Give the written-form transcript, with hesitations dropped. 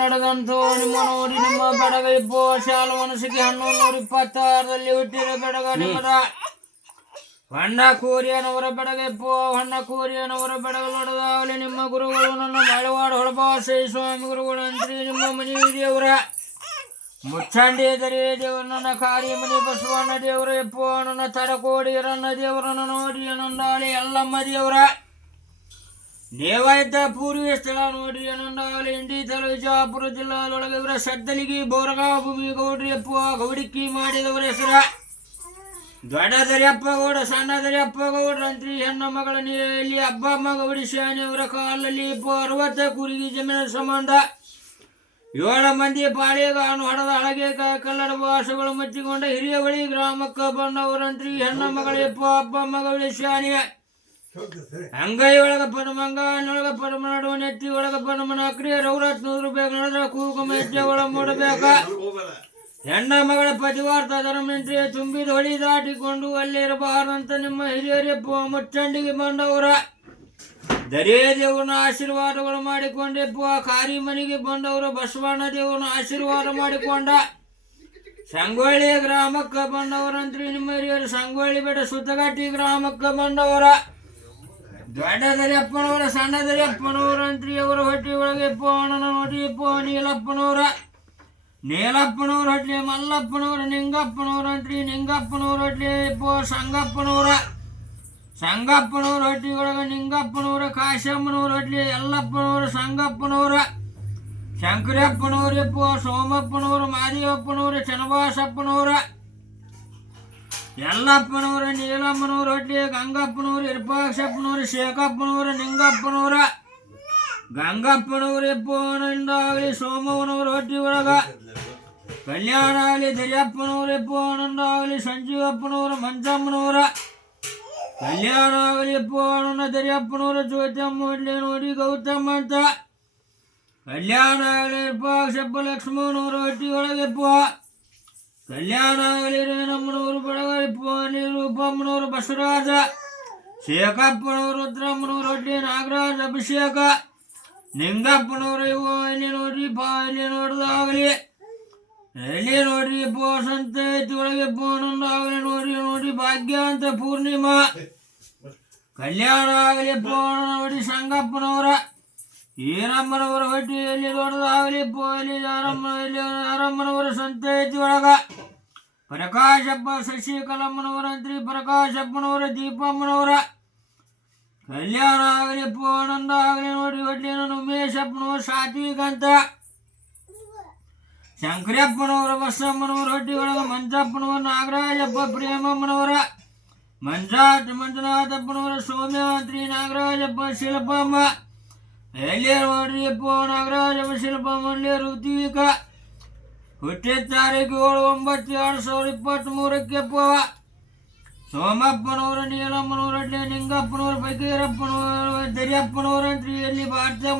ನಡೆದಂತು ನಿಮ್ಮ ನೋಡಿ ನಿಮ್ಮ ಬೆಡಗ ಇಬ್ಬೋ ಶಾಲು ಮನಸ್ಸಿಗೆ 1126ರಲ್ಲಿ ಹುಟ್ಟಿರೋ ಬೆಡಗ ನಿಮ್ಮದ ಹೊಣ್ಣ ಕೋರಿಯನವರ ಬೆಡಗೆಪ್ಪೋ ಹೊಣ್ಣ ಕೋರಿಯನವರ ಬೆಡಗ ನೋಡದಾಗಲಿ ನಿಮ್ಮ ಗುರುಗಳು ನನ್ನ ಮಳವಾಡ ಹೊಳಬಾಸೆ ಸ್ವಾಮಿ ಗುರುಗಳು ಅಂತ್ರಿ ನಿಮ್ಮ ಮನಿ ದೇವರ ಮುಚ್ಚಂಡಿ ದರಿ ದೇವರು ನನ್ನ ಕಾರಿ ಮನಿ ಬಸವಣ್ಣ ದೇವರ ಎಪ್ಪೋ ನನ್ನ ತಡಕೋಡಿಯರನ್ನ ದೇವರನ್ನು ನೋಡಿ ನಂದಾಳಿ ಎಲ್ಲಮ್ಮ ದೇವರ ದೇವಾಯುಧ ಪೂರ್ವ ಸ್ಥಳ ನೋಡಿ ನಂದಾಳಿ ಇಂಡಿ ತಲ ವಿಜಯಪುರ ಜಿಲ್ಲಾದೊಳಗೆ ಇವರ ಸದ್ದಲಿಗಿ ಬೋರಗಾಂವ್ ಭೂಮಿ ಗೌಡ್ರಿ ಎಪ್ಪೋ ಗೌಡಿಕ್ಕಿ ಮಾಡಿದವರ ಹೆಸರ ದೊಡ್ಡ ದರಿಯಪ್ಪ ಗೌಡ ಸಣ್ಣ ದರಿಯಪ್ಪ ಗೌಡ್ರಂತ್ರಿ ಹೆಣ್ಣ ಮಗಳ ನೀರಲ್ಲಿ ಹಬ್ಬ ಗೌಡಿ ಶಾನಿಯವರ ಕಾಲಲ್ಲಿ 60 ಕುರಿಗೆ ಜಮೀನ ಸಂಬಂಧ 7 ಮಂದಿ ಪಾಳೆಗಾನು ಹಡದ ಹಳಗೆ ಕಲ್ಲಡ ಭಾಷೆಗಳು ಮಚ್ಚಿಕೊಂಡ ಹಿರಿಯ ಬಳಿ ಗ್ರಾಮಕ್ಕೆ ಬಂದವರಂತ್ರಿ ಹೆಣ್ಣ ಮಗಳಪ್ಪ ಹಬ್ಬ ಗೌಡಿ ಶಾನಿಯ ಅಂಗೈ ಒಳಗ ಪರಮಂಗ ನೊಳಗ ಪರಮ ನಡುವ ನೆತ್ತಿ ಒಳಗ ಪರಮನ ಅಕ್ರಿಯ ರೌರತ್ 100 ರೂಪಾಯಿ ನಡೆದ್ರೆ ಕೂಗುಮ ಹೆಜ್ಜೆ ಒಳ ಮೂಡಬೇಕ ಹೆಣ್ಣ ಮಗಳ ಪತಿವಾರ್ಥ ಧರ್ಮಂತ್ರಿ ತುಂಬಿದ ಹೊಳಿ ದಾಟಿಕೊಂಡು ಅಲ್ಲಿರಬಾರದಂತ ನಿಮ್ಮ ಹಿರಿಯರೆಪ್ಪು ಮುಚ್ಚಂಡಿಗೆ ಬಂದವರ ದರೇ ದೇವರನ್ನ ಆಶೀರ್ವಾದಗಳು ಮಾಡಿಕೊಂಡೆಪ್ಪು ಕಾರಿ ಮನೆಗೆ ಬಂದವರು ಬಸವಣ್ಣ ದೇವರನ್ನ ಆಶೀರ್ವಾದ ಮಾಡಿಕೊಂಡ ಸಂಗೊಳ್ಳಿ ಗ್ರಾಮಕ್ಕೆ ಬಂದವರಂತ್ರಿ ನಿಮ್ಮ ಹಿರಿಯರು ಸಂಗೊಳ್ಳಿ ಬೆಟ್ಟ ಸುತ್ತಗಟ್ಟಿ ಗ್ರಾಮಕ್ಕೆ ಬಂದವರ ದೊಡ್ಡ ದರಿಯಪ್ಪನವರ ಸಣ್ಣ ದರಿಯಪ್ಪನವರಂತ್ರಿ ಅವರ ಹೊಟ್ಟಿ ಒಳಗೆ ಅಣ್ಣನ ನೋಡಿ ನೀಲಪ್ಪನವರ ನೀಲಪ್ಪನವ್ರ ಹೊಟ್ಲಿ ಮಲ್ಲಪ್ಪನವ್ರ ನಿಂಗಪ್ಪನವ್ರ ಅಂತ್ರಿ ನಿಂಗಪ್ಪನವ್ರ ಹೊಟ್ಲಿ ಸಂಗಪ್ಪನವ್ರ ಹೊಟ್ಟಿ ಒಳಗ ನಿಂಗಪ್ಪನವ್ರ ಕಾಶಮ್ಮನವ್ರ ಹೊಟ್ಲಿ ಯಲ್ಲಪ್ಪನವ್ರ ಸಂಗಪ್ಪನವ್ರ ಶಂಕರಪ್ಪನವ್ರ ಸೋಮಪ್ಪನವ್ರ ಮಾದೇವಪ್ಪನವ್ರ ಚನ್ನಬಾಸಪ್ಪನವ್ರ ಯಲ್ಲಪ್ಪನವ್ರ ನೀಲಮ್ಮನವ್ರ ಹೊಟ್ಲಿ ಗಂಗಪ್ಪನವ್ರ ಇರ್ಪಾಕ್ಷಪ್ಪನವ್ರ ಶೇಖಪ್ಪನವ್ರ ನಿಂಗಪ್ಪನವ್ರ ಗಂಗಪ್ಪನವ್ರ ಎಪ್ಪೋನಂದಾಗಲಿ ಸೋಮವನವ್ರ ಹೊಟ್ಟಿ ಒಳಗ ಕಲ್ಯಾಣ ಆಗಲಿ ದರಿಯಪ್ಪನವ್ರ ಎಪ್ಪೋನಂದಾಗಲಿ ಸಂಜೀವಪ್ಪನವ್ರ ಮಂಚಮ್ಮನವರ ಕಲ್ಯಾಣ ಆಗಲಿ ಎಪ್ಪೋನ ದರಿಯಪ್ಪನವ್ರ ಜ್ಯೋತಿಯಮ್ಮ ಹೊಟ್ಲಿ ನೋಡಿ ಗೌತಮ್ಮ ಅಂತ ಕಲ್ಯಾಣ ಆಗಲಿ ಇರ್ಪಾಕ್ಷಪ್ಪ ಲಕ್ಷ್ಮಣವ್ರ ಹೊಟ್ಟಿ ಒಳಗೆ ಕಲ್ಯಾಣ ಆಗಲಿ ರೇಣಮ್ಮನವರು ಬಡಗರಿಪ್ಪ ನಿರೂಪಮ್ಮನವರು ಬಸವರಾಜ ಶೇಖಪ್ಪನವರು ರುದ್ರಮ್ಮನವ್ರ ಹೊಟ್ಲಿ ನಾಗರಾಜ ಅಭಿಷೇಕ ನಿಂಗಪ್ಪನವ್ರು ಇವು ಇಲ್ಲಿ ನೋಡ್ರಿ ಇಲ್ಲಿ ನೋಡ್ದಾಗಲಿ ಎಲ್ಲಿ ನೋಡ್ರಿ ಸಂತ ಐತಿ ಒಳಗೆ ಆಗಲಿ ನೋಡ್ರಿ ಭಾಗ್ಯ ಅಂತ ಪೂರ್ಣಿಮಾ ಕಲ್ಯಾಣ ಆಗಲಿ ನೋಡಿ ಸಂಗಪ್ಪನವರ ಈರಮ್ಮನವರ ಹೊಟ್ಟಿ ಎಲ್ಲಿ ದೊಡ್ಡದಾಗಲಿ ಇಲ್ಲಿ ಯಾರಮ್ಮನವರ ಸಂತ ಐತಿ ಒಳಗ ಪ್ರಕಾಶಪ್ಪ ಶಶಿಕಲಮ್ಮನವರಂತ್ರಿ ಪ್ರಕಾಶಪ್ಪನವರ ದೀಪಮ್ಮನವರ ಕಲ್ಯಾಣ ಆಗಲಿ ಆನಂದ ಆಗಲಿ ನೋಡ್ರಿ ಹೊಟ್ಲಿ ಉಮೇಶಪ್ಪನವ್ರ ಸಾತ್ವಿಕಂತ ಶಂಕರಪ್ಪನವರ ಬಸಮ್ಮನವ್ರ ಹೊಟ್ಟಿ ಒಳಗ ಮಂಜಪ್ಪನವ್ರ ನಾಗರಾಜಪ್ಪ ಪ್ರೇಮಮ್ಮನವರ ಮಂಜುನಾಥಪ್ಪನವರ ಸೌಮ್ಯವಂತ್ರಿ ನಾಗರಾಜಪ್ಪ ಶಿಲ್ಪಮ್ಮ ಎಲ್ಲಿ ನೋಡ್ರಿ ನಾಗರಾಜಪ್ಪ ಶಿಲ್ಪಮ್ಮ ಋತ್ವಿಕ ಹುಟ್ಟಿದ ತಾರೀಕು 7/9/2023 ಸೋಮಪ್ಪನವರು ನೀಲಮ್ಮನವರು ನಿಂಗಪ್ಪನವರು ಫಕೀರಪ್ಪನವರು ದರಿಯಪ್ಪನವರಂತ್ರಿ ಎಲ್ಲಿ ಭಾರತಮ್ಮ